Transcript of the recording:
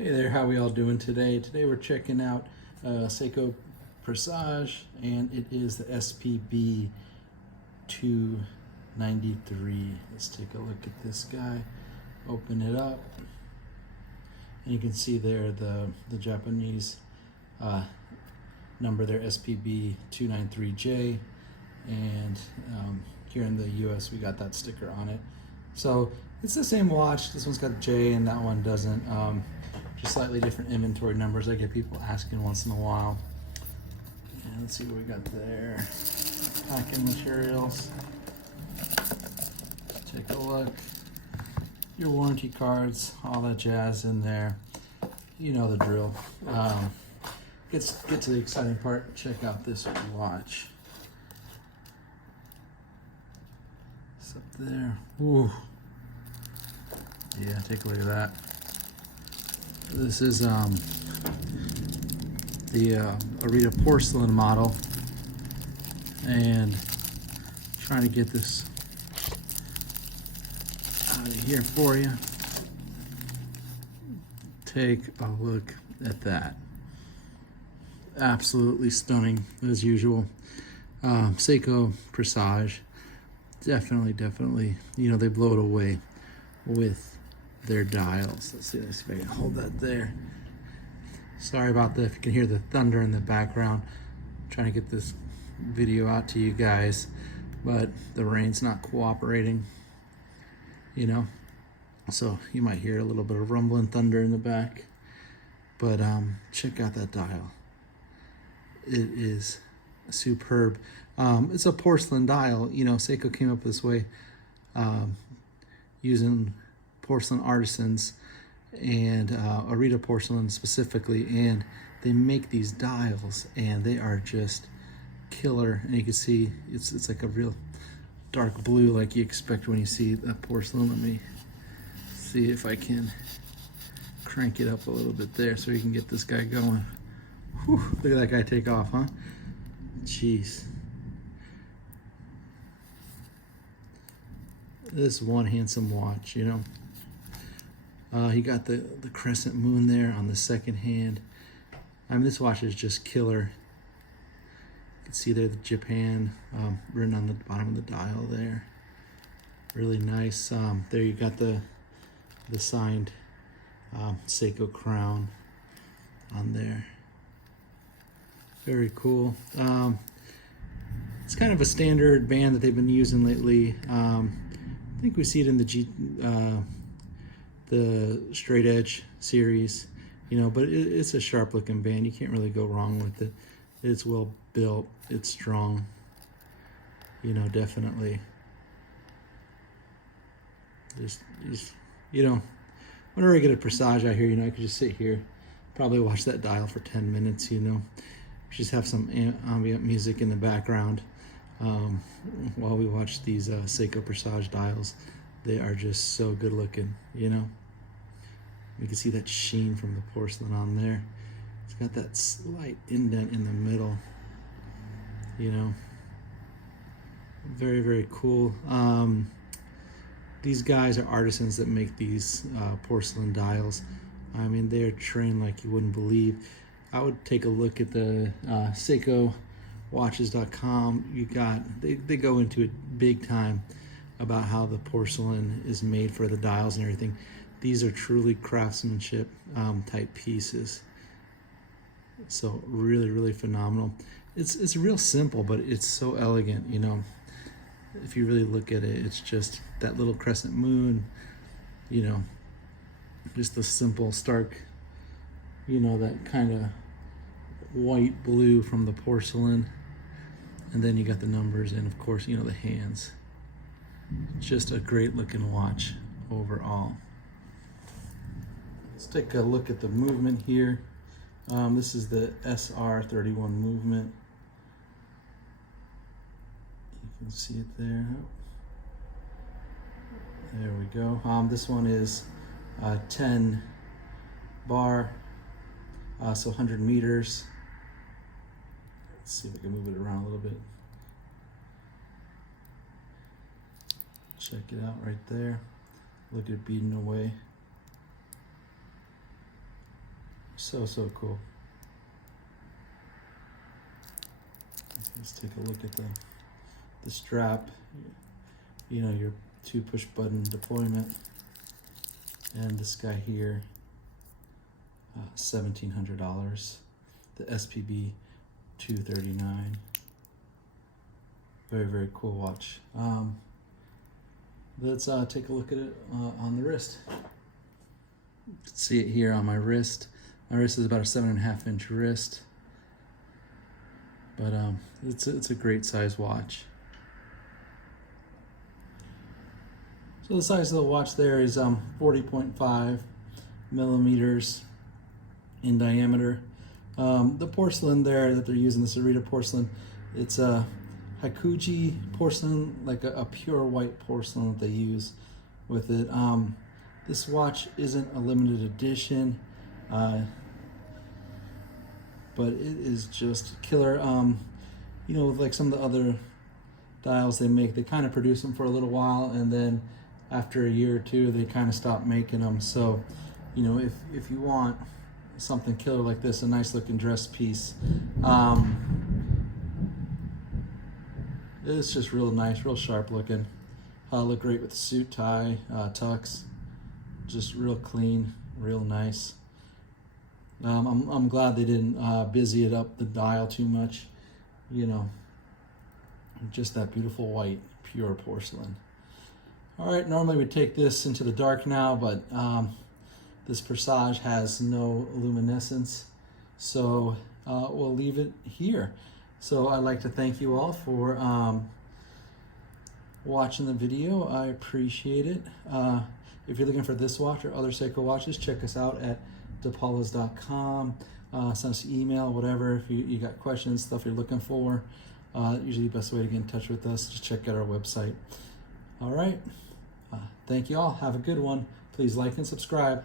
Hey there, how we all doing today? Today we're checking out Seiko Presage, and it is the SPB293. Let's take a look at this guy. Open it up, and you can see there the Japanese number there, SPB293J, and here in the US we got that sticker on it. So it's the same watch. This one's got a J and that one doesn't. Just slightly different inventory numbers. I get people asking once in a while. And let's see what we got there. Packing materials. Take a look. Your warranty cards, all that jazz in there. You know the drill. Get to the exciting part. Check out this watch. It's up there. Ooh. Yeah, take a look at that. This is the Arita Porcelain model, and trying to get this out of here for you. Take a look at that. Absolutely stunning as usual. Seiko Presage, definitely, you know, they blow it away with their dials. Let's see if I can hold that there. Sorry about that if you can hear the thunder in the background. I'm trying to get this video out to you guys, but the rain's not cooperating, you know, so you might hear a little bit of rumbling thunder in the back. But check out that dial. It is superb. It's a porcelain dial. You know, Seiko came up this way using porcelain artisans and Arita porcelain specifically, and they make these dials and they are just killer. And you can see it's like a real dark blue like you expect when you see that porcelain. Let me see if I can crank it up a little bit there so we can get this guy going. Whew, look at that guy take off, huh? Jeez. This one handsome watch, you know. He got the crescent moon there on the second hand. I mean, this watch is just killer. You can see there the Japan written on the bottom of the dial there. Really nice. There you got the signed Seiko crown on there. Very cool. It's kind of a standard band that they've been using lately. I think we see it in the straight edge series, you know, but it's a sharp looking band. You can't really go wrong with it. It's well built, it's strong, you know, definitely. Just you know, whenever I get a Presage out here, you know, I could just sit here, probably watch that dial for 10 minutes, you know, just have some ambient music in the background while we watch these Seiko Presage dials. They are just so good looking, you know. You can see that sheen from the porcelain on there. It's got that slight indent in the middle, you know. Very cool. These guys are artisans that make these porcelain dials. I mean, they're trained like you wouldn't believe. I would take a look at the SeikoWatches.com. You got they go into it big time about how the porcelain is made for the dials and everything. These are truly craftsmanship type pieces. So really phenomenal. It's real simple, but it's so elegant, you know. If you really look at it, it's just that little crescent moon, you know, just the simple, stark, you know, that kind of white blue from the porcelain. And then you got the numbers and, of course, you know, the hands. Just a great looking watch overall. Let's take a look at the movement here. This is the SR31 movement. You can see it there. There we go. This one is 10 bar, so 100 meters. Let's see if we can move it around a little bit. Check it out right there. Look at it beating away. So cool. Let's take a look at the strap. You know, your 2 push button deployment, and this guy here, $1,700. The SPB293. Very cool watch. Let's take a look at it on the wrist. You can see it here on my wrist. My wrist is about a 7.5 inch wrist, but it's a great size watch. So the size of the watch there is 40.5 millimeters in diameter. The porcelain there that they're using, the Serita porcelain, it's a Hakuji porcelain, like a pure white porcelain that they use with it. This watch isn't a limited edition, but it is just killer. You know, like some of the other dials they make, they kind of produce them for a little while, and then after a year or two, they kind of stop making them. So, you know, if you want something killer like this, a nice looking dress piece, it's just real nice, real sharp looking. Look great with suit, tie, tux. Just real clean, real nice. I'm glad they didn't busy it up the dial too much. You know, just that beautiful white, pure porcelain. All right, normally we take this into the dark now, but this Presage has no luminescence, so we'll leave it here. So I'd like to thank you all for watching the video. I appreciate it. If you're looking for this watch or other Seiko watches, check us out at depaulas.com. Send us an email, whatever. If you got questions, stuff you're looking for, usually the best way to get in touch with us, just check out our website. All right. Thank you all. Have a good one. Please like and subscribe.